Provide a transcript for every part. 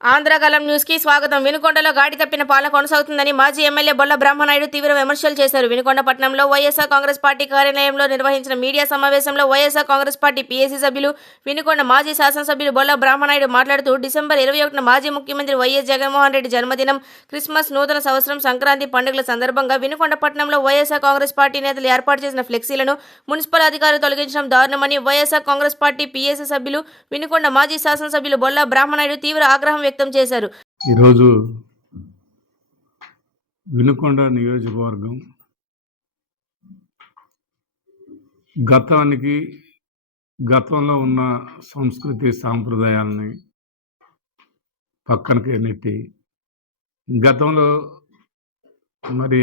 ఆంధ్రగలం news కి స్వాగతం. వినుకొండలో గాడి తప్పిన పాలన కొనసాగుతుందని మాజీ ఎమ్మెల్యే బొల్ల బ్రహ్మనాయుడు తీవ్ర విమర్శలు చేశారు. వినుకొండ పట్టణంలో వైఎస్ఆర్ కాంగ్రెస్ పార్టీ కార్యాలయంలో నిర్వహించిన మీడియా సమావేశంలో వైఎస్ఆర్ కాంగ్రెస్ పార్టీ పీఏసీ సభ్యులు, వినుకొండ మాజీ శాసనసభ్యులు బొల్ల బ్రహ్మనాయుడు మాట్లాడుతూ, డిసెంబర్ 21న మాజీ ముఖ్యమంత్రి వైఎస్ జగన్మోహన్ రెడ్డి జన్మదినం, క్రిస్మస్, నూతన సంవత్సరం, సంక్రాంతి పండుగల సందర్భంగా వినుకొండ పట్టణంలో వైఎస్ఆర్ కాంగ్రెస్ పార్టీ నేతలు ఏర్పాటు చేసిన ఫ్లెక్సీలను మున్సిపల్ అధికారులు తొలగించడం దారుణమని వైఎస్ఆర్ కాంగ్రెస్ పార్టీ పీఏసీ సభ్యులు, వినుకొండ మాజీ శాసనసభ్యులు బొల్ల బ్రహ్మనాయుడు తీవ్ర ఆగ్రహం వ్యక్తం చేశారు. ఈరోజు వినుకొండ నియోజకవర్గం గతంలో ఉన్న సంస్కృతి సాంప్రదాయాలని పక్కనకి నెట్టి, గతంలో మరి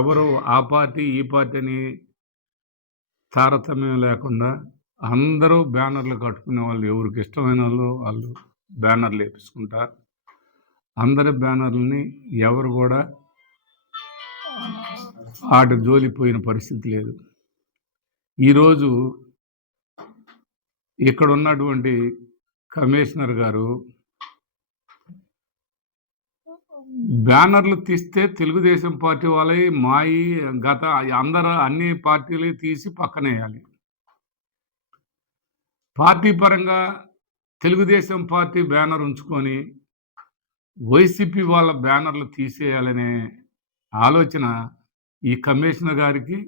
ఎవరు ఆ పార్టీ ఈ పార్టీ అని తారతమ్యం లేకుండా అందరూ బ్యానర్లు కట్టుకునే వాళ్ళు, ఎవరికి ఇష్టమైన వాళ్ళు బ్యానర్లు వేపించుకుంటారు. అందరి బ్యానర్లని ఎవరు కూడా ఆటి జోలిపోయిన పరిస్థితి లేదు. ఈరోజు ఇక్కడ ఉన్నటువంటి కమిషనర్ గారు బ్యానర్లు తీస్తే తెలుగుదేశం పార్టీ వాళ్ళవి మాయి అన్ని పార్టీలు తీసి పక్కనేయాలి. పార్టీ పరంగా తెలుగుదేశం పార్టీ బ్యానర్ ఉంచుకొని వైసీపీ వాళ్ళ బ్యానర్లు తీసేయాలనే ఆలోచన ఈ కమిషనర్ గారికి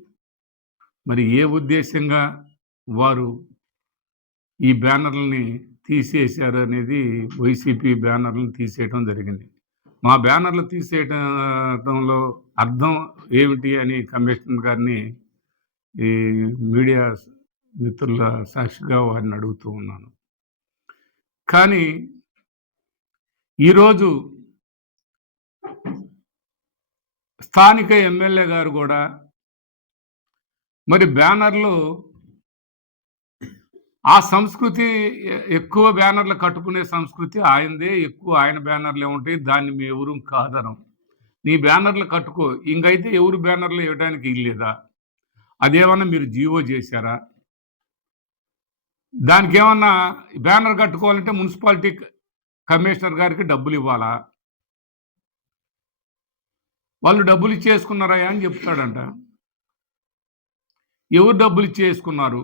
మరి ఏ ఉద్దేశంగా వారు ఈ బ్యానర్లని తీసేశారు అనేది, వైసీపీ బ్యానర్లను తీసేయడం జరిగింది. మా బ్యానర్లు తీసేయడంలో అర్థం ఏమిటి అని కమిషనర్ గారిని ఈ మీడియా మిత్రుల సాక్షిగా వారిని అడుగుతూ ఉన్నాను. కానీ ఈరోజు స్థానిక ఎమ్మెల్యే గారు కూడా మరి బ్యానర్లు, ఆ సంస్కృతి ఎక్కువ బ్యానర్లు కట్టుకునే సంస్కృతి ఆయనదే, ఎక్కువ ఆయన బ్యానర్లే ఉంటాయి, దాన్ని మీ ఎవరు కాదనం. నీ బ్యానర్లు కట్టుకో, ఇంకైతే ఎవరు బ్యానర్లు ఇవ్వడానికి ఇల్లేదా? అదేమన్నా మీరు జీవో చేశారా? దానికి ఏమన్నా బ్యానర్ కట్టుకోవాలంటే మున్సిపాలిటీ కమిషనర్ గారికి డబ్బులు ఇవ్వాలా? వాళ్ళు డబ్బులు ఇచ్చేసుకున్నారా అని చెప్తాడంట. ఎవరు డబ్బులు ఇచ్చేసుకున్నారు?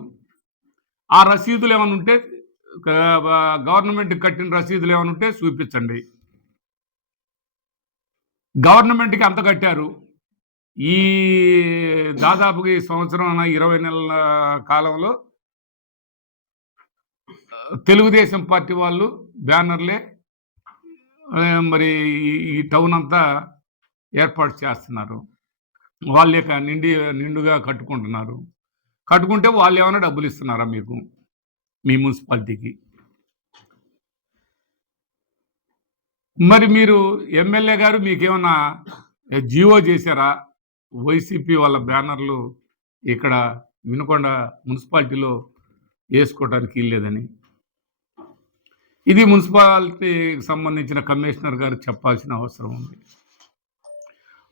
ఆ రసీదులు ఏమైనా ఉంటే, గవర్నమెంట్కి కట్టిన రసీదులు ఏమైనా ఉంటే చూపించండి. గవర్నమెంట్కి అంత కట్టారు? ఈ దాదాపుగా ఈ సంవత్సరం 20 నెలల కాలంలో తెలుగుదేశం పార్టీ వాళ్ళు బ్యానర్లే మరి ఈ టౌన్ అంతా ఏర్పాటు చేస్తున్నారు. వాళ్ళే నిండుగా కట్టుకుంటున్నారు. కట్టుకుంటే వాళ్ళు ఏమైనా డబ్బులు ఇస్తున్నారా మీకు, మీ మున్సిపాలిటీకి? మరి మీరు ఎమ్మెల్యే గారు మీకేమన్నా జీవో చేశారా? వైసీపీ వాళ్ళ బ్యానర్లు ఇక్కడ వినుకొండ మున్సిపాలిటీలో వేసుకోవడానికి ఇల్లేదని. ఇది మున్సిపాలిటీకి సంబంధించిన కమిషనర్ గారు చెప్పాల్సిన అవసరం ఉంది.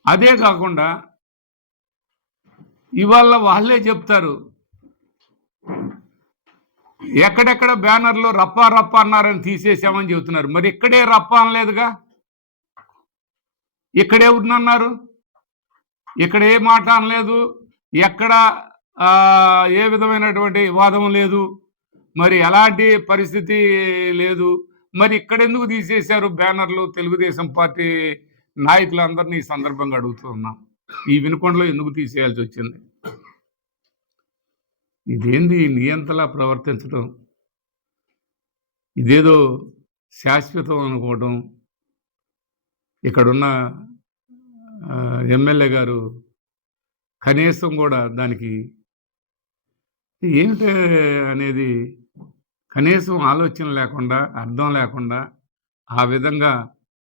అదే కాకుండా ఇవాళ వాళ్ళే చెప్తారు, ఎక్కడెక్కడ బ్యానర్లు రప్ప అన్నారని తీసేసామని చెబుతున్నారు. మరి ఇక్కడే రప్ప అనలేదుగా, ఇక్కడే ఉన్నన్నారు, ఇక్కడ ఏ మాట అనలేదు, ఎక్కడ ఏ విధమైనటువంటి వివాదం లేదు, మరి ఎలాంటి పరిస్థితి లేదు. మరి ఇక్కడెందుకు తీసేశారు బ్యానర్లు? తెలుగుదేశం పార్టీ నాయకులందరినీ ఈ సందర్భంగా అడుగుతూ ఉన్నాం, ఈ వినుకొండలో ఎందుకు తీసేయాల్సి వచ్చింది? ఇదేంది నియంతలా ప్రవర్తించడం? ఇదేదో శాశ్వతం అనుకోవడం. ఇక్కడున్న ఎమ్మెల్యే గారు కనీసం కూడా దానికి ఏమిటి అనేది కనీసం ఆలోచన లేకుండా, అర్థం లేకుండా ఆ విధంగా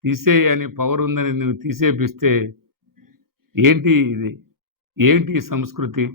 తీసేయని పవర్ ఉందని నువ్వు తీసేపిస్తే ఏంటి ఇది? ఏంటి సంస్కృతి?